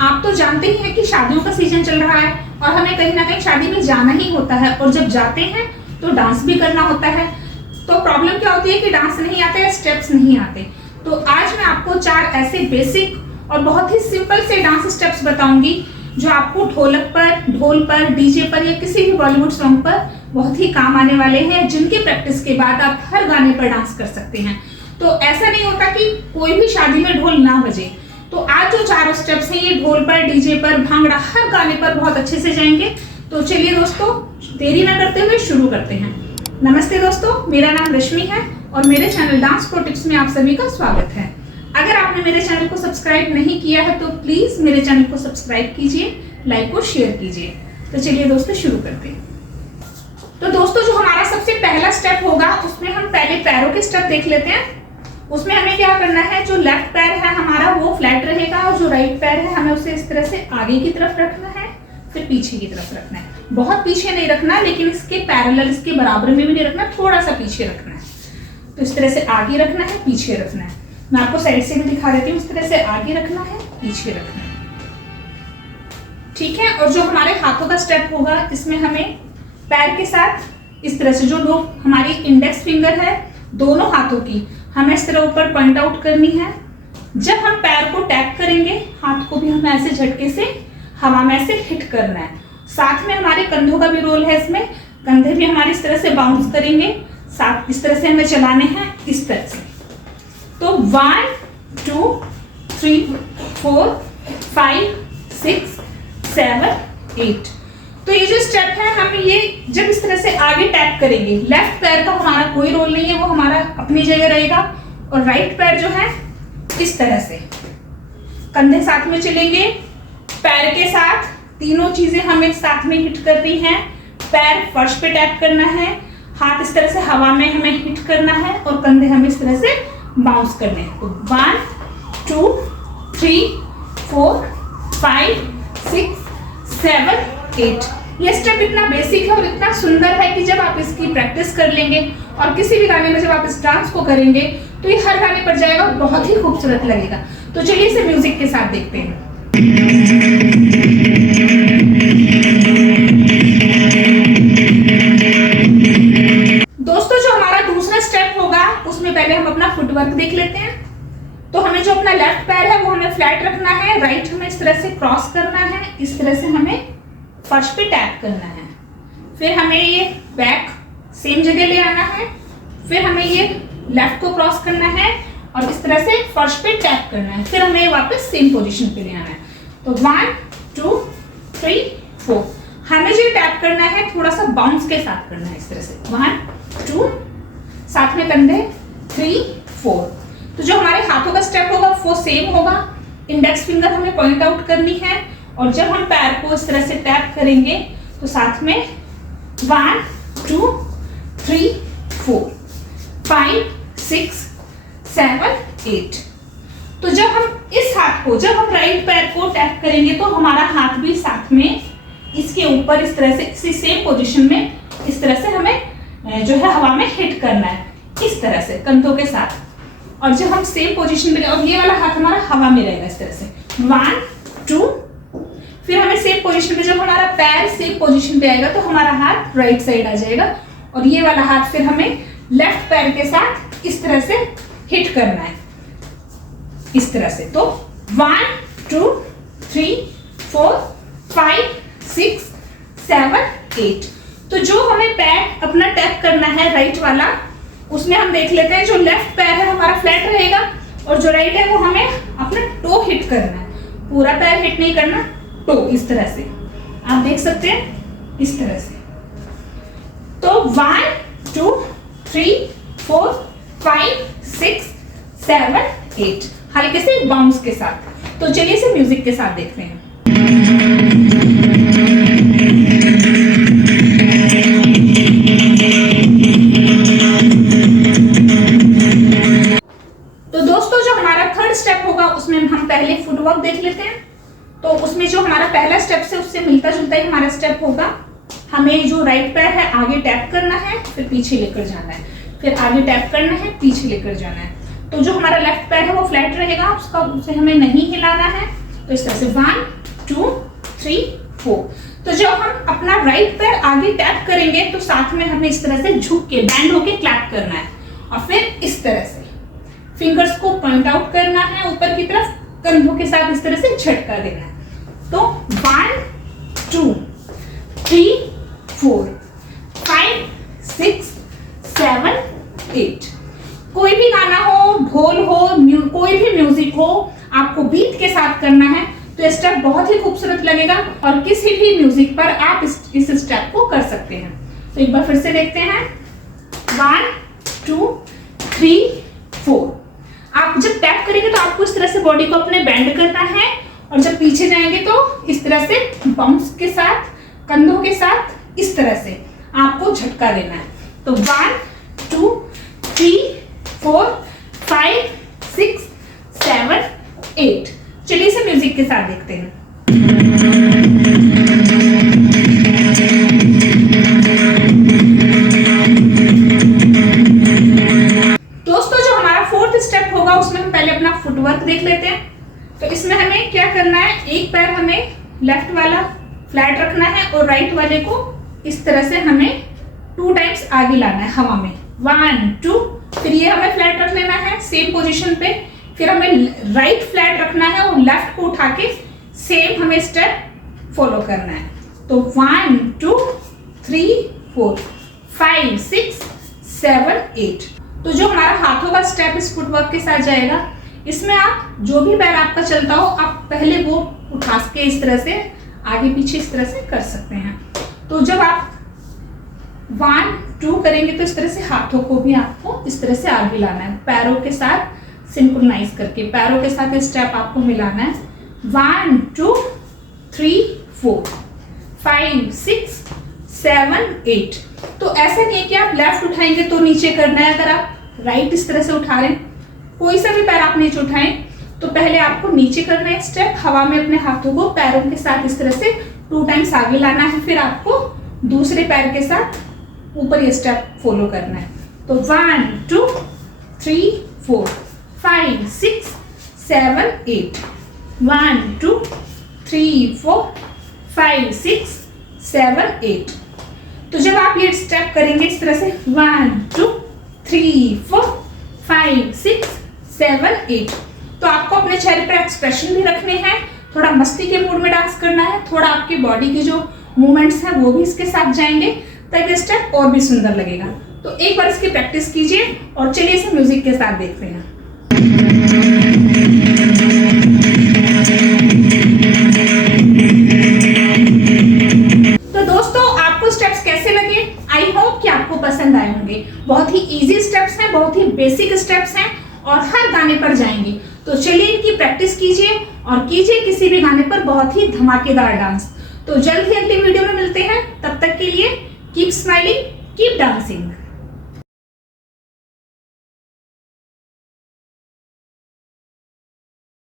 आप तो जानते ही हैं कि शादियों का सीजन चल रहा है और हमें कहीं ना कहीं शादी में जाना ही होता है, और जब जाते हैं तो डांस भी करना होता है। तो प्रॉब्लम क्या होती है कि डांस नहीं आते या स्टेप्स नहीं आते। तो आज मैं आपको 4 ऐसे बेसिक और बहुत ही सिंपल से डांस स्टेप्स बताऊंगी जो आपको ढोलक पर, ढोल पर, डीजे पर या किसी भी बॉलीवुड सॉन्ग पर बहुत ही काम आने वाले हैं, जिनकी प्रैक्टिस के बाद आप हर गाने पर डांस कर सकते हैं। तो ऐसा नहीं होता कि कोई भी शादी में ढोल ना बजे। तो आज जो 4 स्टेप्स हैं ये ढोल पर, डीजे पर, भांगड़ा, हर गाने पर बहुत अच्छे से जाएंगे। तो चलिए दोस्तों, देरी न करते हुए शुरू करते हैं। नमस्ते दोस्तों, मेरा नाम रश्मि है और मेरे चैनल डांस प्रो टिप्स में आप सभी का स्वागत है। अगर आपने मेरे चैनल को सब्सक्राइब नहीं किया है तो प्लीज मेरे चैनल को सब्सक्राइब कीजिए, लाइक और शेयर कीजिए। तो चलिए दोस्तों शुरू करते हैं। तो दोस्तों, जो हमारा सबसे पहला स्टेप होगा उसमें हम पहले पैरों के स्टेप देख लेते हैं। उसमें हमें क्या करना है, जो लेफ्ट पैर है हमारा वो फ्लैट रहेगा और जो राइट पैर है हमें उसे इस तरह से आगे की तरफ रखना है, फिर पीछे की तरफ रखना है। बहुत पीछे नहीं रखना, लेकिन इसके पैरेलल, इसके बराबर में भी नहीं रखना, थोड़ा सा पीछे रखना है। तो इस तरह से आगे रखना है, पीछे रखना है। मैं आपको साइड से भी दिखा देती हूँ। इस तरह से आगे रखना है, पीछे रखना है, ठीक है। और जो हमारे हाथों का स्टेप होगा इसमें हमें पैर के साथ इस तरह से, जो लोग हमारी इंडेक्स फिंगर है दोनों हाथों की, हमें इस तरह ऊपर पॉइंट आउट करनी है। जब हम पैर को टैप करेंगे, हाथ को भी हमें ऐसे झटके से हवा में ऐसे हिट करना है। साथ में हमारे कंधों का भी रोल है इसमें, कंधे भी हमारे इस तरह से बाउंस करेंगे, साथ इस तरह से हमें चलाने हैं, इस तरह से। तो 1 2 3 4 5 6 7 8। तो ये जो स्टेप है, हम ये जब इस तरह से आगे टैप करेंगे, लेफ्ट पैर का हमारा कोई रोल नहीं है, वो हमारा अपनी जगह रहेगा। और राइट पैर जो है इस तरह से, कंधे साथ में चलेंगे, पैर के साथ तीनों चीजें हमें साथ में हिट करनी है। पैर फर्श पे टैप करना है, हाथ इस तरह से हवा में हमें हिट करना है और कंधे हमें इस तरह से बाउंस करने हैं। तो 1 2 3 4 5 6 7 8। ये स्टेप इतना बेसिक है और इतना सुंदर है कि जब आप इसकी प्रैक्टिस कर लेंगे और किसी भी गाने में जब आप इस डांस को करेंगे तो ये हर गाने पर जाएगा, बहुत ही खूबसूरत लगेगा। तो चलिए इसे म्यूजिक के साथ देखते हैं। दोस्तों, जो हमारा दूसरा स्टेप होगा उसमें पहले हम अपना फुटवर्क देख लेते हैं। तो हमें जो अपना लेफ्ट पैर है वो हमें फ्लैट रखना है, राइट हमें इस तरह से क्रॉस करना है, इस तरह से हमें फर्श पे टैप करना है। फिर हमें ये बैक सेम जगह ले आना है, फिर हमें ये लेफ्ट को क्रॉस करना है और इस तरह से फर्श पे टैप करना है। फिर हमें वापस सेम पोजीशन पे ले आना है। तो 1 2 3 4। हमें जो टैप करना है थोड़ा सा बाउंस के साथ करना है, इस तरह से 1 2, साथ में कंधे 3 4। तो जो हमारे हाथों का स्टेप होगा वो सेम होगा। इंडेक्स फिंगर हमें पॉइंट आउट करनी है और जब हम पैर को इस तरह से टैप करेंगे तो साथ में 1 2 3 4 5 6 7 8। तो जब हम इस हाथ को, जब हम राइट पैर को टैप करेंगे तो हमारा हाथ भी साथ में इसके ऊपर इस तरह से, इसी सेम पोजीशन में इस तरह से हमें जो है हवा में हिट करना है, इस तरह से कंधों के साथ। और जब हम सेम पोजीशन में, और ये वाला हाथ हमारा हवा में रहेगा इस तरह से 1 2। फिर हमें सेम पोजीशन पे, जब हमारा पैर सेम पोजीशन पे आएगा तो हमारा हाथ राइट साइड आ जाएगा और ये वाला हाथ फिर हमें लेफ्ट पैर के साथ इस तरह से हिट करना है, इस तरह से। तो 1 2 3 4 5 6 7 8। तो जो हमें पैर अपना टैप करना है राइट वाला, उसमें हम देख लेते हैं जो लेफ्ट पैर है हमारा फ्लैट रहेगा और जो राइट है वो हमें अपना टो हिट करना है, पूरा पैर हिट नहीं करना, टो इस तरह से आप देख सकते हैं, इस तरह से। तो 1 2 3 4 5 6 7 8, हल्के से बाउंस के साथ। तो चलिए इसे म्यूजिक के साथ देखते हैं। तो दोस्तों, जो हमारा थर्ड स्टेप होगा उसमें हम पहले फुटवर्क देख लेते हैं। तो उसमें जो हमारा पहला स्टेप है उससे मिलता जुलता ही हमारा स्टेप होगा। हमें जो राइट पैर है आगे टैप करना है, फिर पीछे लेकर जाना है, फिर आगे टैप करना है, पीछे लेकर जाना है। तो जो हमारा लेफ्ट पैर है वो फ्लैट रहेगा, उसे हमें नहीं हिलाना है तो इस तरह से 1 2 3 4। तो जब हम अपना राइट पैर आगे टैप करेंगे तो साथ में हमें इस तरह से झुक के बैंड होके क्लैप करना है और फिर इस तरह से फिंगर्स को पॉइंट आउट करना है ऊपर की तरफ, कंधों के साथ इस तरह से झटका देना है। तो 1 2 3 4 5 6 7 8। कोई भी गाना हो, ढोल हो, कोई भी म्यूजिक हो, आपको बीट के साथ करना है तो ये स्टेप बहुत ही खूबसूरत लगेगा और किसी भी म्यूजिक पर आप इस स्टेप को कर सकते हैं। तो एक बार फिर से देखते हैं 1 2 3 4। आप जब टैप करेंगे तो आपको इस तरह से बॉडी को अपने बेंड करना है और जब पीछे जाएंगे तो इस तरह से बम्प्स के साथ, कंधों के साथ इस तरह से आपको झटका देना है। तो 1 2 3 4 5 6 7 8। चलिए इसे म्यूजिक के साथ देखते हैं। दोस्तों जो हमारा फोर्थ स्टेप होगा उसमें हम पहले अपना फुटवर्क देख लेते हैं। तो इसमें हमें क्या करना है, एक पैर हमें लेफ्ट वाला फ्लैट रखना है और राइट वाले को इस तरह से हमें 2 टाइम्स आगे लाना है हवा में, 1 2। फिर ये हमें फ्लैट रख लेना है सेम पोजीशन पे, फिर हमें राइट फ्लैट रखना है और लेफ्ट को उठा के सेम हमें स्टेप फॉलो करना है। तो 1 2 3 4 5 6 7 8। तो जो हमारा हाथों का स्टेप इस फुटवर्क के साथ जाएगा, इसमें आप जो भी पैर आपका चलता हो आप पहले वो उठा के इस तरह से आगे पीछे इस तरह से कर सकते हैं। तो जब आप 1 2 करेंगे तो इस तरह से हाथों को भी आपको इस तरह से आगे लाना है, पैरों के साथ सिंक्रोनाइज करके पैरों के साथ स्टेप आपको मिलाना है। 1 2 3 4 5 6 7 8। तो ऐसा नहीं है कि आप लेफ्ट उठाएंगे तो नीचे करना है, अगर आप राइट इस तरह से उठा रहे हैं, कोई सा भी पैर आप नीचे उठाएं तो पहले आपको नीचे करना है स्टेप, हवा में अपने हाथों को पैरों के साथ इस तरह से 2 टाइम्स आगे लाना है, फिर आपको दूसरे पैर के साथ ऊपर ये स्टेप फॉलो करना है। तो 1 2 3 4 5 6 7 8। 1 2 3 4 5 6 7 8। तो जब आप ये स्टेप करेंगे इस तरह से 1 2 3 4 5 6 7 8, तो आपको अपने चेहरे पर एक्सप्रेशन भी रखने हैं, थोड़ा मस्ती के मूड में डांस करना है, थोड़ा आपकी बॉडी के जो मूवमेंट्स हैं वो भी इसके साथ जाएंगे ताकि स्टेप और भी सुंदर लगेगा। तो एक बार इसकी प्रैक्टिस कीजिए और चलिए इसे म्यूजिक के साथ देखते हैं। तो दोस्तों आपको स्टेप्स कैसे लगे? आई होप कि आपको पसंद आए होंगे। बहुत ही इजी स्टेप्स हैं, बहुत ही बेसिक स्टेप्स हैं और हर गाने पर जाएंगे। तो चलिए इनकी प्रैक्टिस कीजिए और कीजिए किसी भी गाने पर बहुत ही धमाकेदार डांस। तो जल्द ही अगली वीडियो में मिलते हैं, तब तक के लिए कीप स्माइलिंग, कीप डांसिंग।